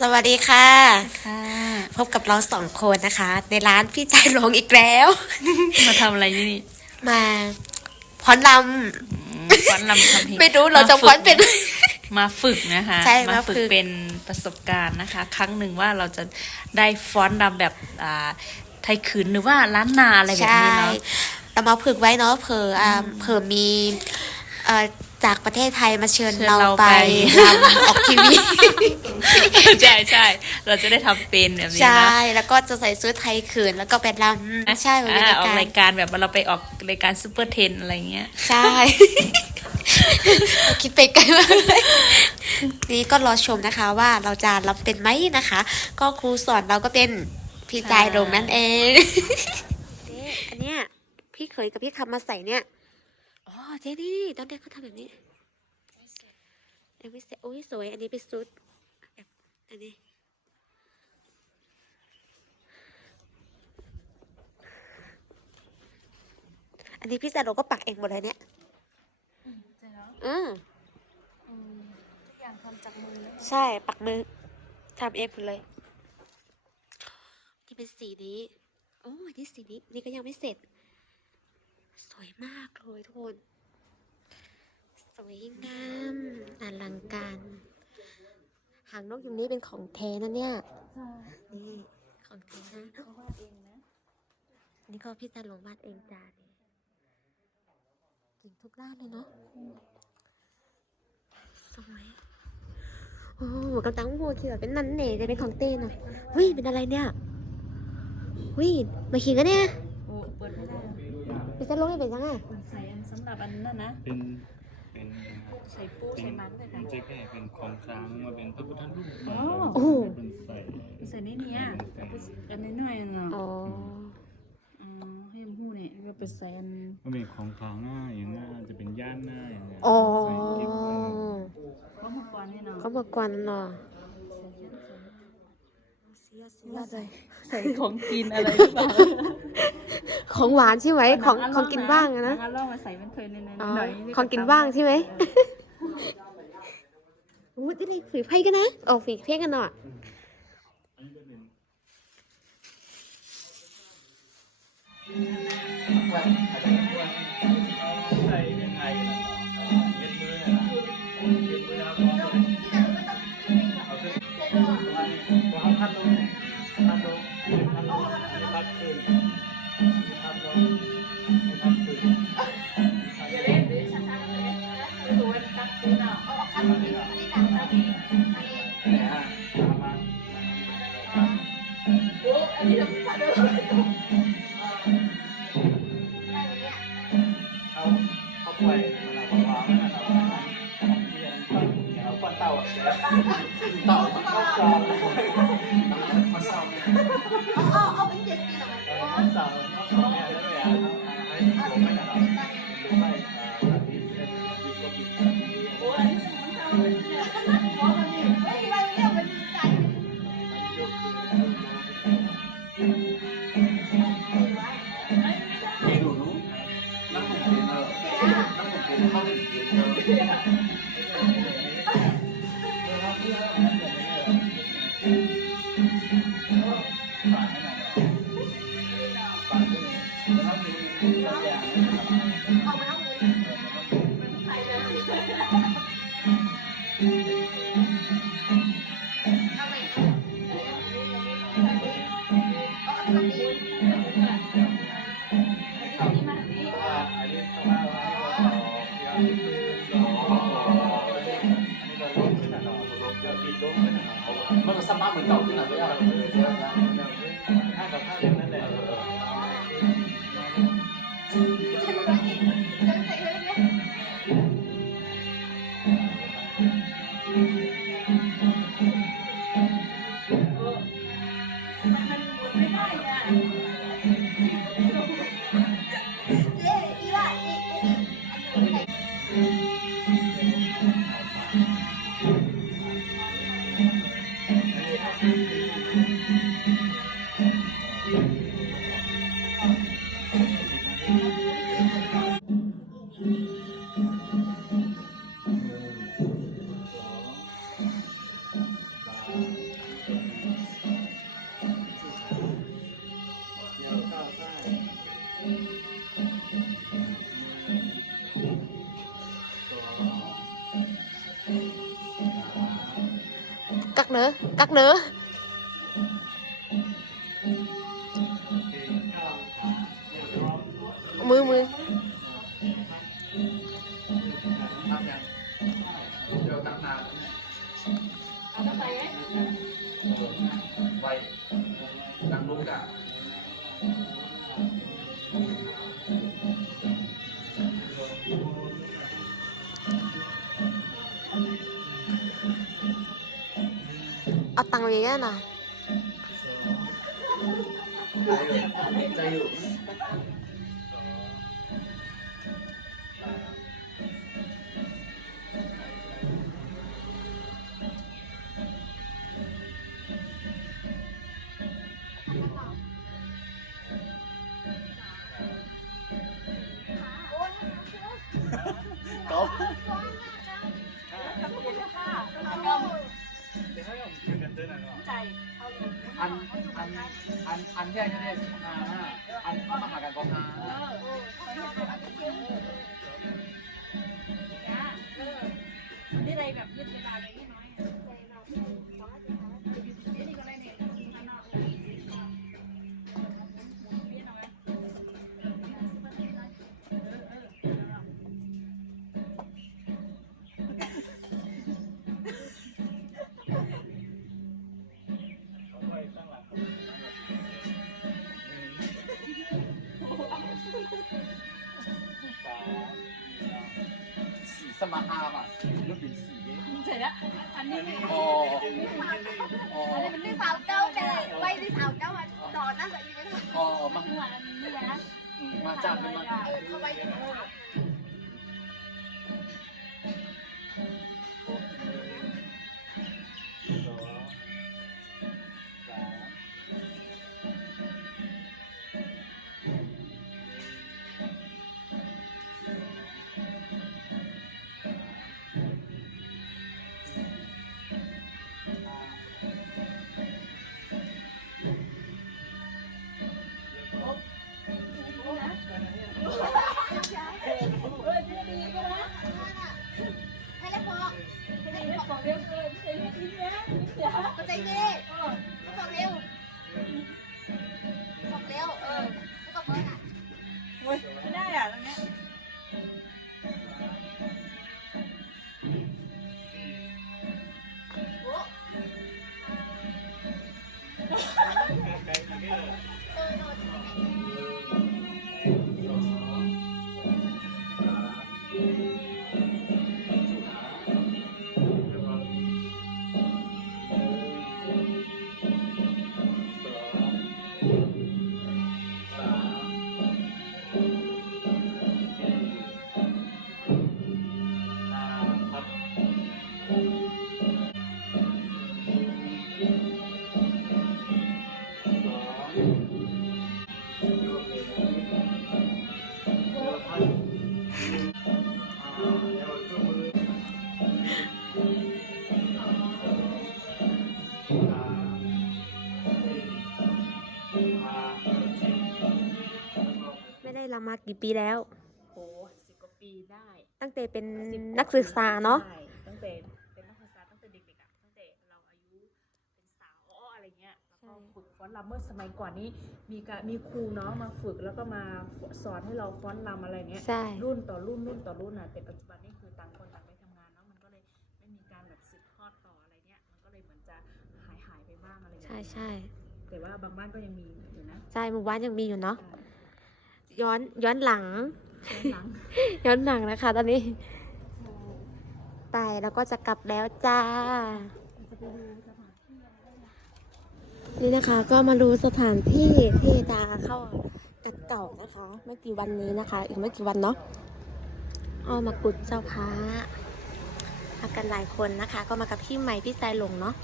สวัสดีค่ะ ค่ะ พบกับเราสองคนนะคะ ในร้านพี่ใจหลงอีกแล้ว มาทำอะไรที่นี่มาพอนลฟ้อนลำทำเพลงำไม่รู้เราจะพอนเป็น มาฝึกนะคะใช่มามาฝึฝึกก เป็นประสบการณ์นะคะ ครั้งหนึ่งว่าเราจะได้ฟ้อนรำแบบอ่าไทยขืนหรือว่าล้านนาอะไรแบบใช่นี้เนาะ เรามาฝึกไว้เนาะเผื่ออ่าเผื่อมีเอ่อ จากประเทศไทยมาเชิญเราไปลำออกทีวีใช่ใช่เราจะได้ทำเป็นแบบนี้ใช่นะแล้วก็จะใส่ชุดไทยขืนแล้วก็เป็นลำใช่เป็นอ่าออกรายรายการการแบบว่าเราไปออกรายการซูเปอร์เทนอะไรเงี้ยใช่คิดไปไกลมากเลยนี่ก็รอชมนะคะว่าเราจะรับเป็นไหมนะคะ ก็ครูสอนเราก็เป็นพี่ใจายโรงนั่นเองนี่อันเนี้ยพี่เคยกับพี่คำมาใส่เนี่ยอ๋อ เจ๊นี่นี่ตอนเด็กเขาทำแบบนี้ยังไม่เสร็จโอ้ยสวย อันนี้เป็นชุดแบบอันนี้อันนี้พี่จาโรก็ปักเองหมดเลยเนี่ยอืมทุกอย่างทำจากมือใช่ปักมือทำเองหมดเลยที่เป็นสีนี้โอ้ยนี่สีนี้นี่ก็ยังไม่เสร็จ สวยมากเลยทุกคน สวยงามอลังการ หางนกยุงนี้เป็นของแท้นะเนี่ย นี่ ของแท้นะเขาวาดเองนะอันนี่ก็พี่จาโรงวาดเองจ้านี่เก่งทุกด้านเลยเนาะสวยโอ้โหกำลังพูดที่แบบเป็นนันเน่จะเป็นของเต้นอะเฮ้ยเป็นอะไรเนี่ยเฮ้ยมาขิงกันเนี่ยโอ้เปิดไม่ได้เป็นจะลงให้เป็นยังไงมันใส่อันสำหรับอันนั้นนะเป็น เป็นใส่ปูใส่มันเลยเป็นะนเจ๊แก่เป็นของคลังมาเป็นพระพุทธรูปอ๋อโอ้โห เป็นใส่ใส่ในเนี้ยอันน้อยๆเนาะอ๋ออ๋อให้มันหูเนี่ยก็ไปใส่อันมันเป็นของคลังอะอย่างเงี้ยจะเป็นย่านหน้าอย่างเงี้ยอ๋อใส่เก็บไว้ก็มากรเนี่ยเนาะเขาบอกกวนเนาะใส่ใส่ของกินอะไรหรือเปล่าของหวานใช่ไหมของของกินบ้างอะนะงั้นลองมาใส่เป็นเคยในนั้นอ๋อหน่อยของกินบ้างใช่ไหมโอ้ยนี่ฝีไพ่กันนะโอ้ฝีเพ่กันหน่อยใส่ยังไงล่ะเย็นมือนะเย็นมือนะครับเอาขึ้นวางพั พัดลงพัดขึ้นเขาเขาปล่อยมันเอาวางมันเอาวางที่อันฟันเอาฟันเต่าอะเต่าเขาซองเต่าเอาเอาเป็นเจ็ดปีหรอฟัน Thank you. อ กักเเอา อันอันอันอันแยกกันเนี่ยสิบห้าอันเข้ามาหากันก็ห้านี่ สีสมาฮาว่ะสีรูปเป็นสีเด้เสร็จแล้วอันนี้อ๋ออ๋อมันได้สาวเก้าเลยไว้ได้สาวเก้าอะต่อนั่นแหละอยู่ในอ๋อมาเหมือนอันนี้นะมาจากมันมาเข้าไป ม่ได้รำมากี่ปีแล้วโอ้สิบกว่าปีได้ ตั้งแต่เป็นสิบว่านักศึกษาเนาะ ใช่ตั้งแต่เป็นนักศึกษาตั้งแต่เด็กๆอะตั้งแต่เราอายุเป็นสาวอ้ออะไรเงี้ยแล้วก็ฝึกฟ้อนรำเมื่อสมัยก่อนนี้มีการมีครูเนาะมาฝึกแล้วก็มาสอนให้เราฟ้อนรำอะไรเงี้ย ใช่ รุ่นต่อรุ่นรุ่นต่อรุ่นอะแต่ปัจจุบันนี่คือต่างคนต่างไปทำงานเนาะมันก็เลยไม่มีการแบบสืบทอดต่ออะไรเงี้ยมันก็เลยเหมือนจะหายหายไปบ้างอะไรเงี้ยใช่ใช่แต่ว่าบางบ้านก็ยังมีอยู่นะใช่หมู่บ้านยังมีอยู่เนาะใช่ย้อน ย้อนหลังย้อนหลัง ย้อนหลังนะคะ ตอนนี้ ไปแล้วก็จะกลับแล้วจ้า นี่นะคะก็มาดูสถานที่ที่จะเข้ากัดเก่านะคะไม่กี่วันนี้นะคะ อีกไม่กี่วันเนาะเอามากุดเจ้าพระมากันหลายคนนะคะ ก็มากับพี่ใหม่พี่สายหลงเนาะ